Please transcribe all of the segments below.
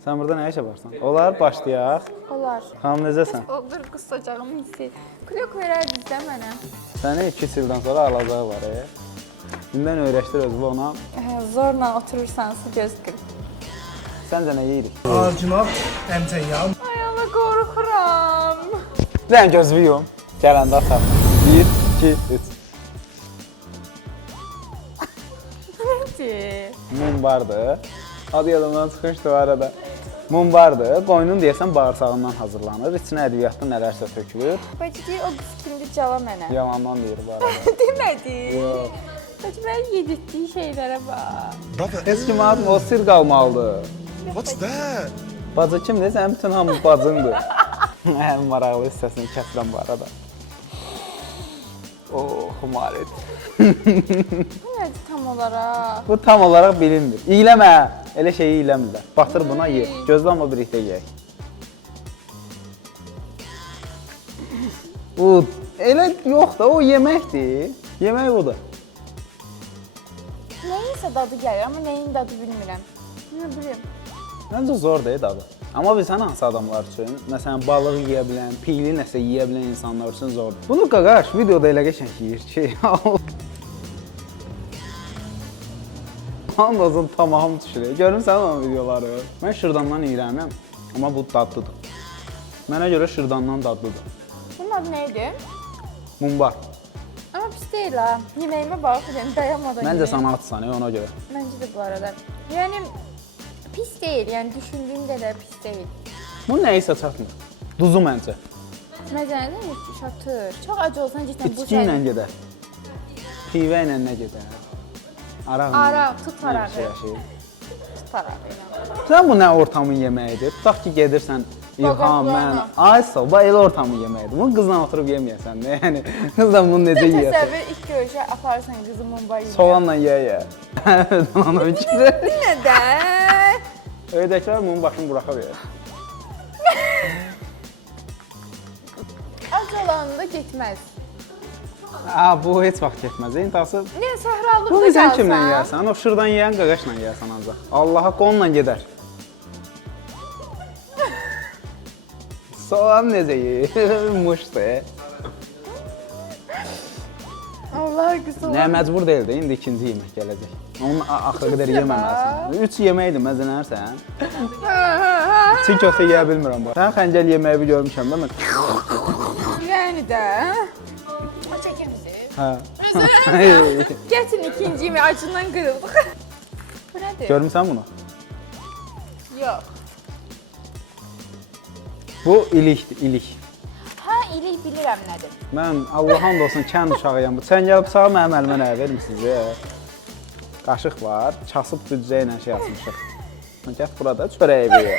Sən burada nə işə varsan? Olar, başlayaq. Olar. Xanım, necəsən? Olur, qısacağım hissi. Kulok verərdiniz də mənə. Səni 2 ildən sonra alacağı var, Gündən öyrəşdir özü ona. Zorla oturursanız göz qırp. Səncə nə yeyirik? Arcunat, əmcəyyam. Ay Allah, qorxuram. Sən gözümü yum. Gələndə atar. 1, 2, 3. Nədir? Mum vardı. Adı yadımdan çıxmışdı o arada. Mum vardı. Qoynun deyəsən bağırsağından hazırlanır. İçinə ədviyyatda nələrsə tökülür. Bacı deyir, o qız kimdir, cala mənə. Yalandan deyir bu arada. Demədi. Yox. Bacı, mən yedirtdiyi şeylərə bax. Brother, Heç kim atma, o sir qalmalıdır. what's that? Bacı kimdir? Sənin bütün hamı bacındır. Ən maraqlı hissəsini kəsirəm bu arada. Oh, humaret. Bu nədir tam olaraq? Bu tam olaraq bilinmir. İyləmə. Elə şeyi iyləmirlər. Batır buna, ye. Gözləmə birlikdə yeyək. Bu elə yox da, o yeməkdir. Yemək budur. Nəyinsə dadı gəlir, amma nəyin dadı bilmirəm. Nə bilim. Məncə zor deyil dadı. Amma bilsən hansı adamlar üçün, məsələn, balıq yeyə bilən, piyli nəsə yeyə bilən insanlar üçün zordur. Bunu qaqaş videoda elə qəşəng yeyir ki, Andazın tamahım düşürək. Görmüsən onun videoları? Mən şırdandan iyrənirəm, amma bu dadlıdır. Mənə görə şırdandan dadlıdır. Bunun adı neydi? Mumbar. Amma pis deyil ha. Yeməyimə baxıram, dayanmadan Məncə yeməyim. sən atsan ona görə. Məncə də bu arada. Yəni pis deyil, yəni düşündüyüm qədər pis deyil. Bu nəyisə çatmır. Duzu məncə. Məzənidən çatır. Çox acı olsan cidden bu İçki ilə gedər. Pivə ilə nə gedər? Araq. Araq, tut arağı. Tut arağı. Sən bu nə ortamın yeməyidir? Tutaq ki, gedirsən İlham, mən, Aysa, bu elə ortamın yeməyidir. Bunu qızla oturub yeməyəsən də, yəni qızla bunu necə yeyəsən? Təsəvvür ilk görüşə aparırsan qızı mumbar yeməyə. Soğanla yeyə. Onu ikisi. Nədən? Öydəkilər bunun başını buraxa verir. Az olanda getməz. Bu heç vaxt getməz. İntası. Niyə səhralıqda Bunu qalsan? sən kimlə yeyəsən? O şırdan yeyən qaqaşla yeyəsən ancaq. Allaha qonla gedər. Soğan necə yeyir? Muşdur. Allah qızım. Nə, məcbur deyil də, indi ikinci yemək gələcək. Onun axıra qədər yeməməlisən. 3 yeməkdir, məzənərsən. Çiğ köftə yeyə bilmirəm bu. Sən xəncəl yeməyi görmüşəm də mən. Yəni də. O çəkir misin? Hə. Gətin ikinci yemək acından qırıldıq. Bu nədir? Görmüsən bunu? Yox. Bu ilikdir, ilik. Hə, ilik bilirəm nədir. Mən Allahın da olsun kənd uşağıyam. Bu çəngəl bıçağı mənim əlimə nə vermisiniz? Qaşıq var, kasıb büdcə ilə şey açmışıq. Gəl burada çörəyi verir.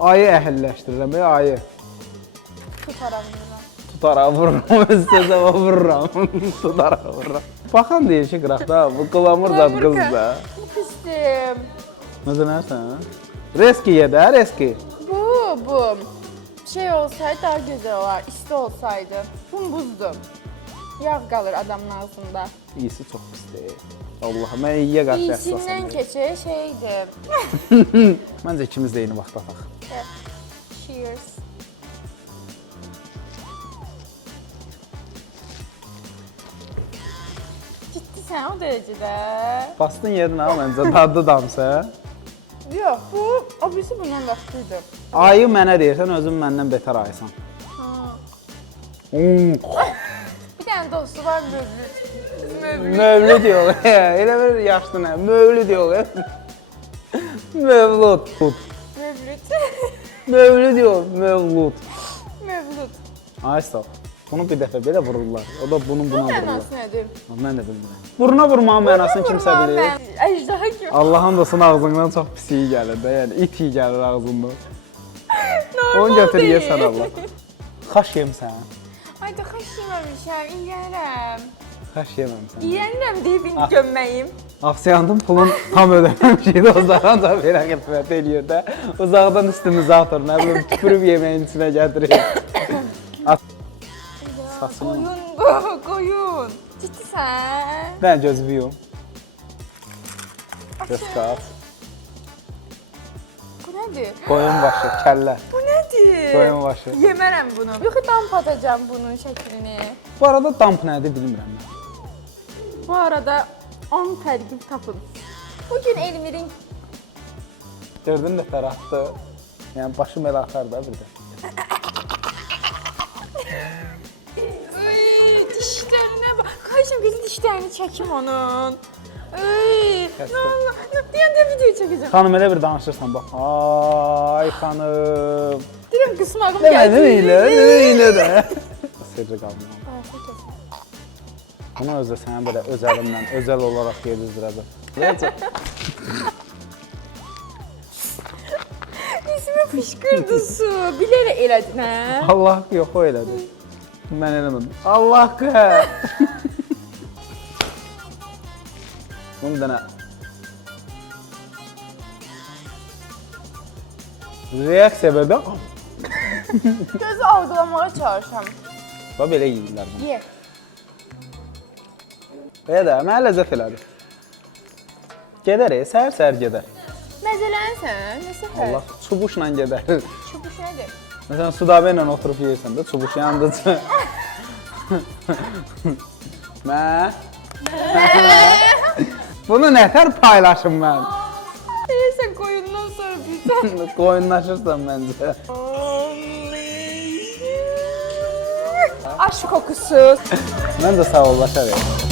Ayı əhəlləşdirirəm, ayı. Tutaram bunu. Tutaraq vururam, özsəzə vururam. Tutaraq vururam. Baxan deyir ki, qıraqda, bu qılamır zad qız da. Bu pisdir. Necə nərsən? Reski ye də, reski. Bu. Şey olsaydı daha güzel olar, isti olsaydı. Bu buzdur. Yağ qalır adamın ağzında. İyisi çox pisdir. Allah, mən iyiyə qarşı həssasam. İyisindən keçir şeydir. Məncə ikimiz də eyni vaxt ataq. Cheers. Ciddisən o dərəcədə? Bastın yedin ha, məncə dadlı damsa. Yox, bu o birisi bundan vaxtıydı. Ayı mənə deyirsən, özün məndən betər ayısan. Bir dənə dostu var Mövlüd. Mövlüd yox, elə bir yaşlı nə, Mövlüd yox. Mövlud. Mövlüd. Mövlüd yox, Mövlud. Mövlüd. Aysa, bunu bir dəfə belə vururlar. O da bunun buna vururlar. Mənası nədir? Mən də bilmirəm. Buruna vurmağın mənasını kimsə bilir. Əjdaha kimi. Allahın dostun ağzından çox pis iyi gəlir də, yəni it iyi gəlir ağzından. Normal Onu götür deyil. yesən Allah. Xaş yemsən. Ay da xaş yeməmişəm, yiyərəm. Xaş yeməmsən. Yiyərəm deyib indi gömməyim. Aksiyandın pulun tam ödəməmişiydi, o zaman da belə xidmət eləyir də. Uzaqdan üstümüzə atır, nə bilim, tüpürüb yeməyin içinə gətirir. Saçını. Qoyun. Ciddisən? Ben gözümü yum. Göz kaat. Nədir? Qoyun başı, kəllə. Bu nədir? Qoyun başı. Yemərəm bunu. Yox, damp atacağam bunun şəklini. Bu arada damp nədir bilmirəm mən. Bu arada 10 tərkib tapın. Bugün Elmir'in Gördün nə tərəfdə? Yəni başım elə axar da bir də. dişlərinə bax. Xahişim qızın dişlərini çəkim onun. Nə Allah. Deyəndə video çəkəcəm. Xanım elə bir danışırsan bax. Ay xanım. Deyirəm qısmağım Demədim elə də. Sirri qalmam. Bunu özdə sənə belə öz əlimdən, özəl olaraq yedizdirəcəm. Necə? Üzümə fışqırdı su. Bilərək elədin, hə? Allah yox o elədi. Mən eləmədim. Allah qəhər. Bunu dənə reaksiya belə. Gözü algılamağa çalışıram. Bax belə yeyirlər bunu. Ye. Belə də mənə ləzzət elədi. Gedərik, səhər-səhər gedər. Məzələnsən, nə səfər? Allah çubuşla gedər. Çubuş nədir? Məsələn, sudabə ilə oturub yeyirsən də, çubuş yandıca. Bunu nətər paylaşım mən? Deyirsən qoyundan sonra bizdən. Qoyunlaşırsan məncə. Aşk kokusu. Mən də sağollaşarım.